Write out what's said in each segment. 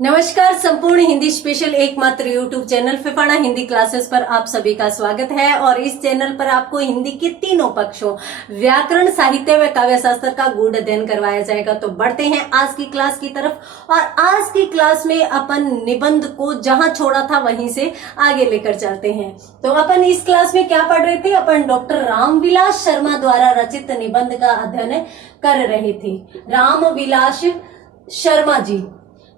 नमस्कार। संपूर्ण हिंदी स्पेशल एकमात्र YouTube channel Phefana Hindi classes पर आप सभी का स्वागत है। और इस चैनल पर आपको हिंदी के तीनों पक्षों व्याकरण, साहित्य व काव्य शास्त्र का गूढ़ अध्ययन करवाया जाएगा। तो बढ़ते हैं आज की क्लास की तरफ। और आज की क्लास में अपन निबंध को जहां छोड़ा था वहीं से आगे लेकर चलते हैं। तो अपन इस क्लास में क्या पढ़ रहे थे? अपन डॉक्टर रामविलास शर्मा द्वारा रचित निबंध का अध्ययन कर रहे थे। रामविलास शर्मा जी,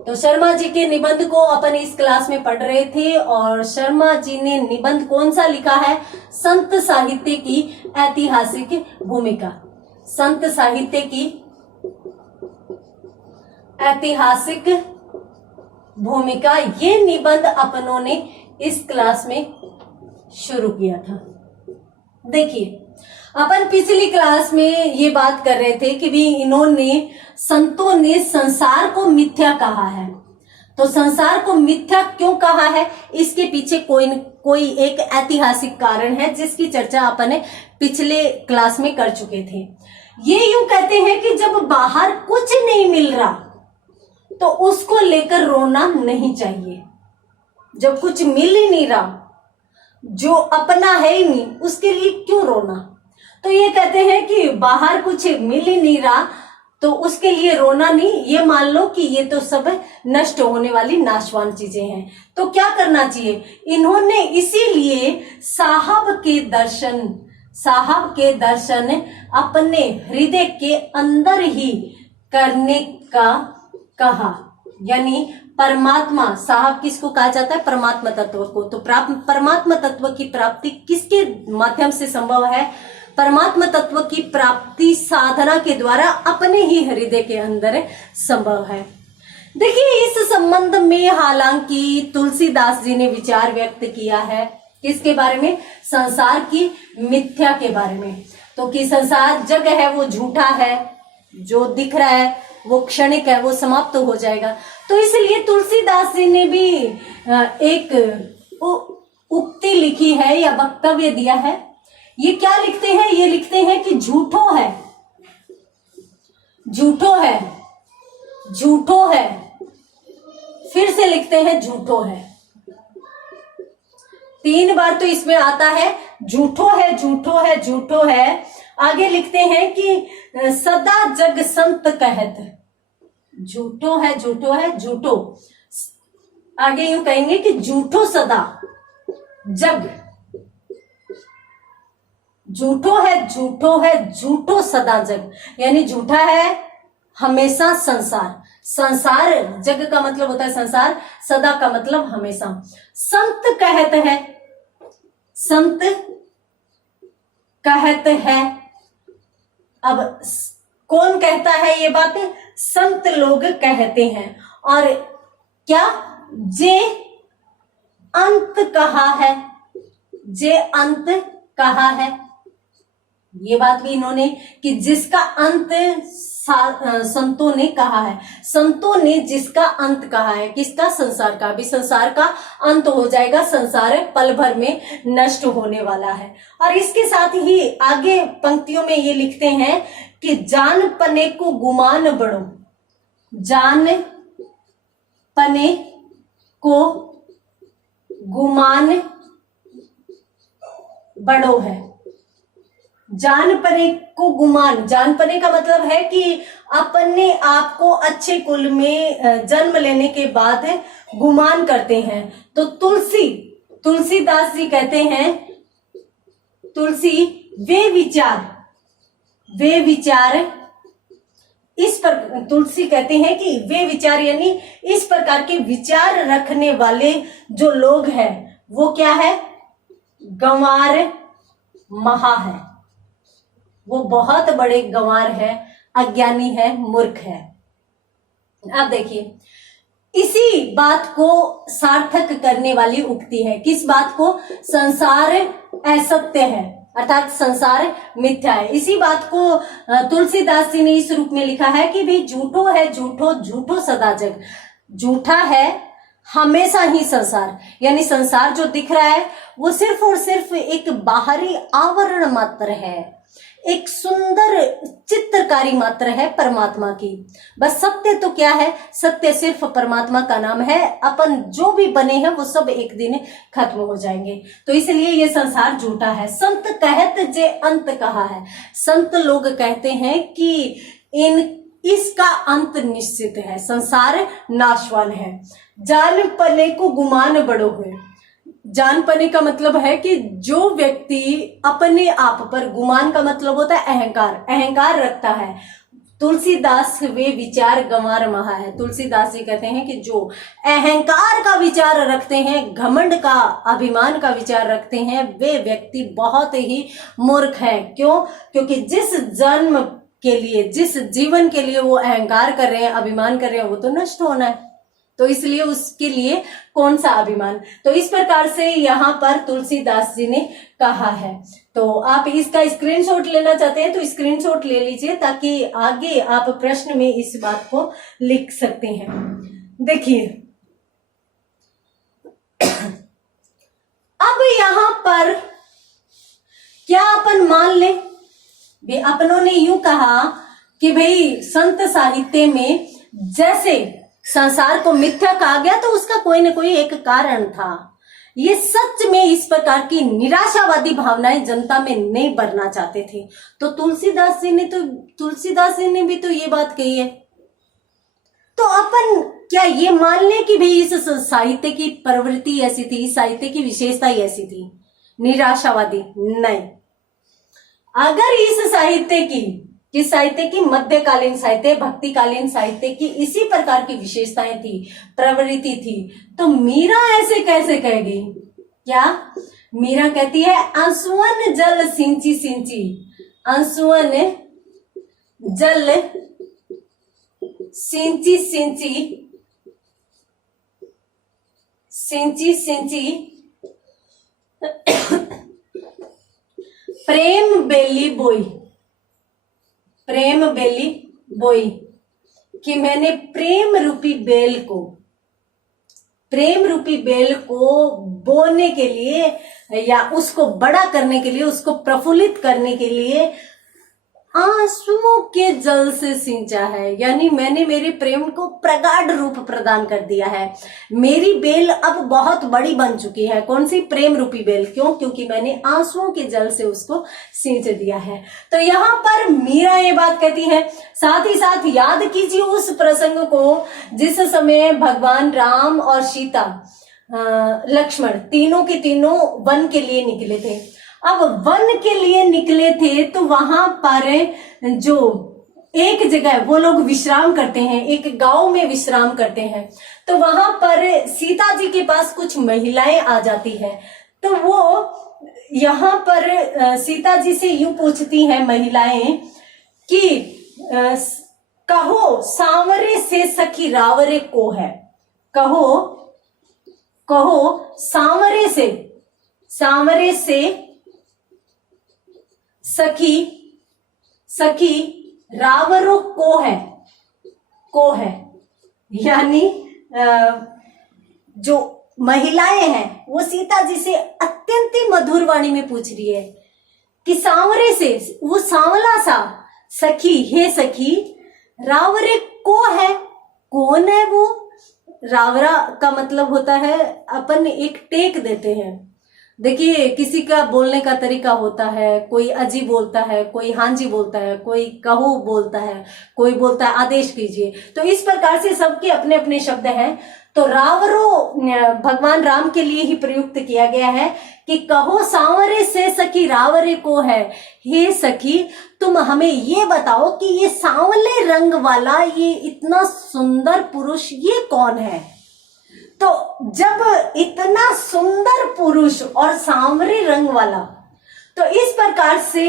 तो शर्मा जी के निबंध को अपन इस क्लास में पढ़ रहे थे। और शर्मा जी ने निबंध कौन सा लिखा है? संत साहित्य की ऐतिहासिक भूमिका। संत साहित्य की ऐतिहासिक भूमिका, ये निबंध अपनों ने इस क्लास में शुरू किया था। देखिए, अपन पिछली क्लास में ये बात कर रहे थे कि भी इन्होंने, संतों ने संसार को मिथ्या कहा है। तो संसार को मिथ्या क्यों कहा है, इसके पीछे कोई एक ऐतिहासिक कारण है जिसकी चर्चा अपन पिछले क्लास में कर चुके थे। ये यूं कहते हैं कि जब बाहर कुछ नहीं मिल रहा तो उसको लेकर रोना नहीं चाहिए। जब कुछ मिल ही नहीं रहा, जो अपना है ही नहीं, उसके लिए क्यों रोना। तो ये कहते हैं कि बाहर कुछ मिल ही नहीं रहा तो उसके लिए रोना नहीं, ये मान लो कि ये तो सब नष्ट होने वाली नाशवान चीजें हैं। तो क्या करना चाहिए? इन्होंने इसीलिए साहब के दर्शन अपने हृदय के अंदर ही करने का कहा। यानी परमात्मा, साहब किसको कहा जाता है? परमात्मा तत्व को। तो परमात्मा तत्व की प्राप्ति किसके माध्यम से संभव है? परमात्मा तत्व की प्राप्ति साधना के द्वारा अपने ही हृदय के अंदर संभव है। देखिए, इस संबंध में हालांकि तुलसीदास जी ने विचार व्यक्त किया है। किसके बारे में? संसार की मिथ्या के बारे में। तो कि संसार जग है वो झूठा है, जो दिख रहा है वो क्षणिक है, वो समाप्त हो जाएगा। तो इसलिए तुलसीदास जी ने भी एक उक्ति लिखी है या वक्तव्य दिया है। ये क्या लिखते हैं? ये लिखते हैं कि झूठो है, झूठो है, झूठो है। फिर से लिखते हैं झूठो है। 3 बार तो इसमें आता है झूठो है, झूठो है, झूठो है। आगे लिखते हैं कि सदा जग संत कहत। झूठो है, झूठो है, झूठो। आगे यूं कहेंगे कि झूठो सदा जग, झूठो है, झूठो है, झूठो सदा जग। यानी झूठा है हमेशा संसार। संसार, जग का मतलब होता है संसार, सदा का मतलब हमेशा। संत कहत है, संत कहत है। अब कौन कहता है ये बात? संत लोग कहते हैं। और क्या? जे अंत कहा है, जे अंत कहा है। ये बात भी इन्होंने कि जिसका अंत संतों ने कहा है। संतों ने जिसका अंत कहा है, किसका? संसार का। भी संसार का अंत हो जाएगा, संसार पल भर में नष्ट होने वाला है। और इसके साथ ही आगे पंक्तियों में ये लिखते हैं कि जान पने को गुमान बढ़ो, जान पने को गुमान बड़ो है। जान पने को गुमान, जान पने का मतलब है कि अपने आप को अच्छे कुल में जन्म लेने के बाद गुमान करते हैं। तो तुलसीदास जी कहते हैं, तुलसी वे विचार इस पर, तुलसी कहते हैं कि वे विचार यानी इस प्रकार के विचार रखने वाले जो लोग हैं वो क्या है? गंवार महा है। वो बहुत बड़े गंवार है, अज्ञानी है, मूर्ख है। अब देखिए, इसी बात को सार्थक करने वाली उक्ति है। किस बात को? संसार असत्य है, अर्थात संसार मिथ्या है। इसी बात को तुलसीदास जी ने इस रूप में लिखा है कि भाई झूठो है, झूठो, झूठो सदा जग। झूठा है हमेशा ही संसार, यानी संसार जो दिख रहा है वो सिर्फ और सिर्फ एक बाहरी आवरण मात्र है। एक सुंदर चित्रकारी मात्र है परमात्मा की। बस सत्य तो क्या है, सत्य सिर्फ परमात्मा का नाम है। अपन जो भी बने हैं वो सब एक दिन खत्म हो जाएंगे, तो इसलिए ये संसार झूठा है। संत कहत जे अंत कहा है, संत लोग कहते हैं कि इसका अंत निश्चित है, संसार नाशवान है। जान पले को गुमान बड़ो हुए, जान पने का मतलब है कि जो व्यक्ति अपने आप पर, गुमान का मतलब होता है अहंकार, अहंकार रखता है। तुलसीदास वे विचार गंवार महा है। तुलसीदास जी कहते हैं कि जो अहंकार का विचार रखते हैं, घमंड का, अभिमान का विचार रखते हैं, वे व्यक्ति बहुत ही मूर्ख है। क्यों? क्योंकि जिस जन्म के लिए, जिस जीवन के लिए वो अहंकार कर रहे हैं, अभिमान कर रहे हैं, वो तो नष्ट होना है, तो इसलिए उसके लिए कौन सा अभिमान। तो इस प्रकार से यहाँ पर तुलसीदास जी ने कहा है। तो आप इसका स्क्रीनशॉट लेना चाहते हैं तो स्क्रीनशॉट ले लीजिए, ताकि आगे आप प्रश्न में इस बात को लिख सकते हैं। देखिए अब यहाँ पर क्या अपन मान ले, अपनों ने यूं कहा कि भाई संत साहित्य में जैसे संसार को मिथ्या कहा गया तो उसका कोई न कोई एक कारण था। ये सच में इस प्रकार की निराशावादी भावनाएं जनता में नहीं भरना चाहते थे। तो तुलसीदास जी ने भी तो ये बात कही है। तो अपन क्या ये मान ले कि भाई इस साहित्य की प्रवृत्ति ऐसी थी, इस साहित्य की विशेषता ही ऐसी थी, निराशावादी? नहीं। अगर इस साहित्य की मध्यकालीन साहित्य, भक्तिकालीन साहित्य की इसी प्रकार की विशेषताएं थी, प्रवृत्ति थी, तो मीरा ऐसे कैसे कह गई? क्या मीरा कहती है, आंसुअन जल सिंची सिंची, आंसुअन जल सिंची सिंची, सिंची सिंची प्रेम बेली बोई, प्रेम बेली बोई, कि मैंने प्रेम रूपी बेल को बोने के लिए या उसको बड़ा करने के लिए, उसको प्रफुल्लित करने के लिए आंसुओं के जल से सींचा है। यानी मैंने मेरे प्रेम को प्रगाढ़ रूप प्रदान कर दिया है। मेरी बेल अब बहुत बड़ी बन चुकी है। कौन सी? प्रेम रूपी बेल। क्यों? क्योंकि मैंने आंसुओं के जल से उसको सींच दिया है। तो यहाँ पर मीरा ये बात कहती है। साथ ही साथ याद कीजिए उस प्रसंग को जिस समय भगवान राम और सीता, लक्ष्मण, तीनों के तीनों वन के लिए निकले थे। अब वन के लिए निकले थे तो वहां पर जो एक जगह वो लोग विश्राम करते हैं, एक गांव में विश्राम करते हैं, तो वहां पर सीता जी के पास कुछ महिलाएं आ जाती है। तो वो यहाँ पर सीता जी से यूं पूछती हैं महिलाएं कि कहो सांवरे से सखी रावरे को है, कहो सांवरे से सखी रावरो को है। यानी जो महिलाएं हैं वो सीता जी से अत्यंत ही मधुर वाणी में पूछ रही है कि सांवरे से, वो सांवला सा, सखी, हे सखी, रावरे को है, कौन है वो? रावरा का मतलब होता है अपन एक टेक देते हैं। देखिए किसी का बोलने का तरीका होता है, कोई अजी बोलता है, कोई हांजी बोलता है, कोई कहो बोलता है, कोई बोलता है आदेश कीजिए। तो इस प्रकार से सबके अपने अपने शब्द हैं। तो रावरो भगवान राम के लिए ही प्रयुक्त किया गया है कि कहो सांवरे से सखी रावरे को है। हे सखी, तुम हमें ये बताओ कि ये सांवले रंग वाला, ये इतना सुंदर पुरुष ये कौन है? तो जब इतना सुंदर पुरुष और सांवरे रंग वाला, तो इस प्रकार से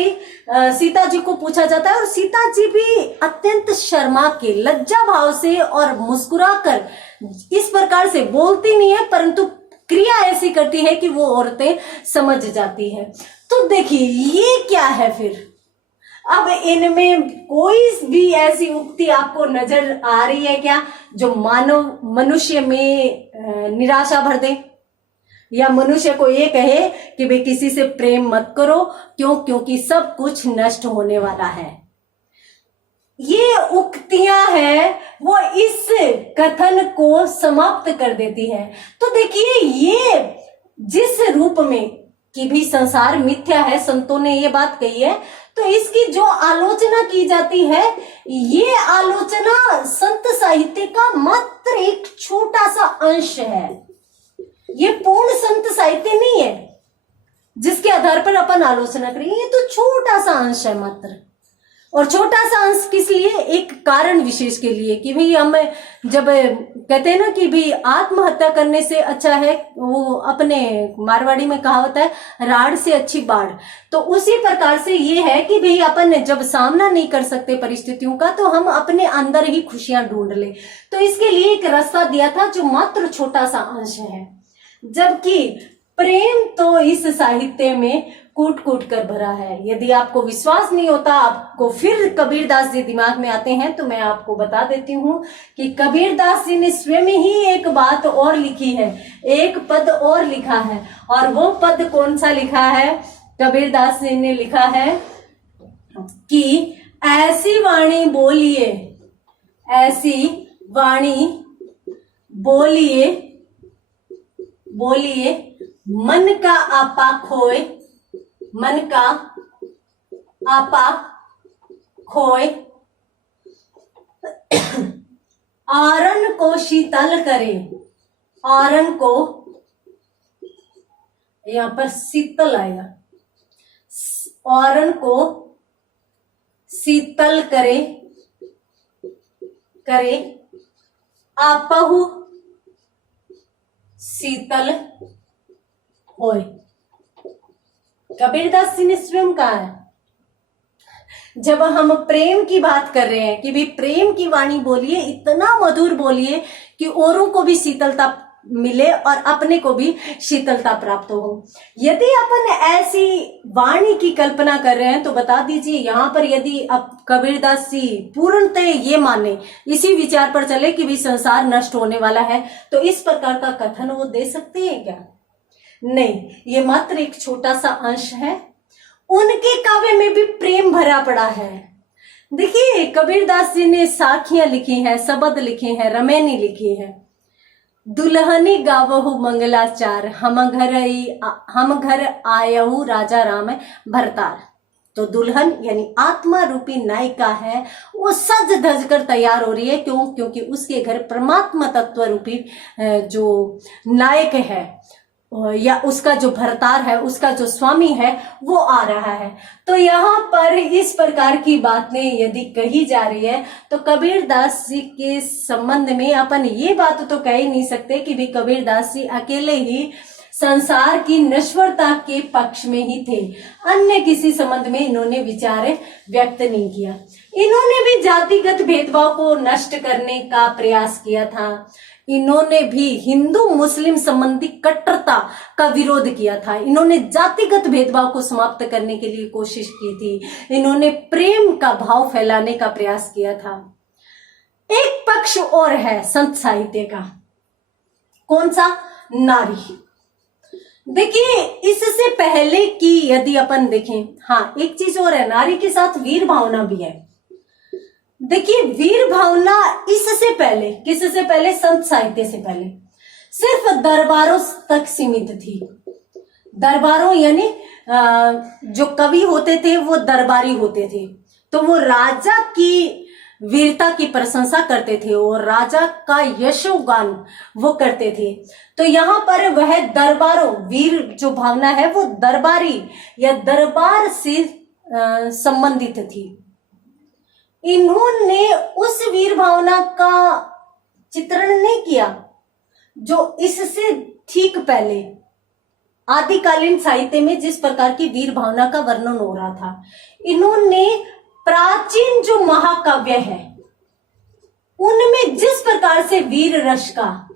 सीता जी को पूछा जाता है और सीता जी भी अत्यंत शर्मा के, लज्जा भाव से और मुस्कुराकर इस प्रकार से बोलती नहीं है, परंतु क्रिया ऐसी करती है कि वो औरतें समझ जाती हैं। तो देखिए ये क्या है फिर? अब इनमें कोई भी ऐसी उक्ति आपको नजर आ रही है क्या जो मनुष्य में निराशा भर दे? या मनुष्य को ये कहे कि भाई किसी से प्रेम मत करो, क्यों? क्योंकि सब कुछ नष्ट होने वाला है। ये उक्तियां हैं वो इस कथन को समाप्त कर देती है। तो देखिए, ये जिस रूप में कि भी संसार मिथ्या है, संतों ने ये बात कही है, तो इसकी जो आलोचना की जाती है, ये आलोचना संत साहित्य का मात्र एक छोटा सा अंश है। ये पूर्ण संत साहित्य नहीं है जिसके आधार पर अपन आलोचना करेंगे, ये तो छोटा सा अंश है मात्र। और छोटा सा अंश किस लिए? एक कारण विशेष के लिए कि भाई हम जब कहते हैं ना कि भाई आत्महत्या करने से अच्छा है, वो अपने मारवाड़ी में कहावत है, राड़ से अच्छी बाढ़। तो उसी प्रकार से ये है कि भाई अपन जब सामना नहीं कर सकते परिस्थितियों का, तो हम अपने अंदर ही खुशियां ढूंढ ले। तो इसके लिए एक रास्ता दिया था जो मात्र छोटा सा अंश है। जबकि प्रेम तो इस साहित्य में कूट कूट कर भरा है। यदि आपको विश्वास नहीं होता, आपको फिर कबीरदास जी दिमाग में आते हैं, तो मैं आपको बता देती हूँ कि कबीरदास जी ने स्वयं ही एक बात और लिखी है, एक पद और लिखा है। और वो पद कौन सा लिखा है? कबीरदास जी ने लिखा है कि ऐसी वाणी बोलिए, ऐसी वाणी बोलिए, बोलिए मन का आपा खोए, मन का आपा खोए, आरन को शीतल करे, आरन को, यहां पर शीतल आएगा, आरन को शीतल करे, करे आपहु शीतल होए। कबीरदास जी ने स्वयं कहा है। जब हम प्रेम की बात कर रहे हैं कि भाई प्रेम की वाणी बोलिए, इतना मधुर बोलिए कि औरों को भी शीतलता मिले और अपने को भी शीतलता प्राप्त हो। यदि अपन ऐसी वाणी की कल्पना कर रहे हैं, तो बता दीजिए यहाँ पर यदि अब कबीरदास जी पूर्णतः ये माने, इसी विचार पर चले कि भाई संसार नष्ट होने वाला है, तो इस प्रकार का कथन वो दे सकते हैं क्या? नहीं, ये मात्र एक छोटा सा अंश है। उनके काव्य में भी प्रेम भरा पड़ा है। देखिए, कबीरदास जी ने साखियां लिखी हैं, शब्द लिखे हैं, रमैनी लिखी है। दुल्हनी गावहु मंगलाचार, हम घर आयहु राजा राम भरतार। तो दुल्हन यानी आत्मा रूपी नायिका है, वो सज धज कर तैयार हो रही है। क्यों? क्योंकि उसके घर परमात्मा तत्व रूपी जो नायक है या उसका जो भरतार है, उसका जो स्वामी है, वो आ रहा है। तो यहाँ पर इस प्रकार की बातें यदि कही जा रही है, तो कबीरदास जी के संबंध में अपन ये बात तो कह ही नहीं सकते कि भाई कबीरदास जी अकेले ही संसार की नश्वरता के पक्ष में ही थे, अन्य किसी संबंध में इन्होंने विचार व्यक्त नहीं किया। इन्होंने भी जातिगत भेदभाव को नष्ट करने का प्रयास किया था। इन्होंने भी हिंदू मुस्लिम संबंधी कट्टरता का विरोध किया था। इन्होंने जातिगत भेदभाव को समाप्त करने के लिए कोशिश की थी। इन्होंने प्रेम का भाव फैलाने का प्रयास किया था। एक पक्ष और है संत साहित्य का, कौन सा? नारी। देखिए, इससे पहले की यदि अपन देखें, हाँ एक चीज और है, नारी के साथ वीर भावना भी है। देखिए, वीर भावना इससे पहले, किससे पहले? संत साहित्य से पहले सिर्फ दरबारों तक सीमित थी। दरबारों यानी जो कवि होते थे वो दरबारी होते थे, तो वो राजा की वीरता की प्रशंसा करते थे और राजा का यशोगान वो करते थे। तो यहाँ पर वह दरबारों, वीर जो भावना है वो दरबारी या दरबार से संबंधित थी। इन्होंने उस वीर भावना का चित्रण नहीं किया जो इससे ठीक पहले आदिकालीन साहित्य में जिस प्रकार की वीर भावना का वर्णन हो रहा था। इन्होंने प्राचीन जो महाकाव्य है उनमें जिस प्रकार से वीर रस का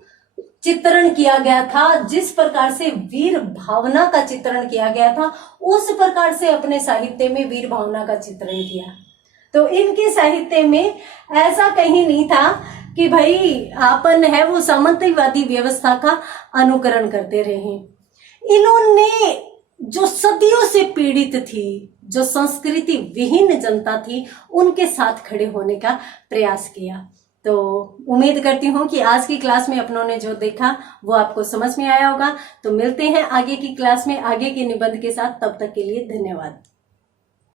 चित्रण किया गया था, जिस प्रकार से वीर भावना का चित्रण किया गया था, उस प्रकार से अपने साहित्य में वीर भावना का चित्रण किया। तो इनके साहित्य में ऐसा कहीं नहीं था कि भाई अपन है वो सामंतवादी व्यवस्था का अनुकरण करते रहे। इन्होंने जो सदियों से पीड़ित थी, जो संस्कृति विहीन जनता थी, उनके साथ खड़े होने का प्रयास किया। तो उम्मीद करती हूँ कि आज की क्लास में अपनों ने जो देखा वो आपको समझ में आया होगा। तो मिलते हैं आगे की क्लास में आगे के निबंध के साथ, तब तक के लिए धन्यवाद।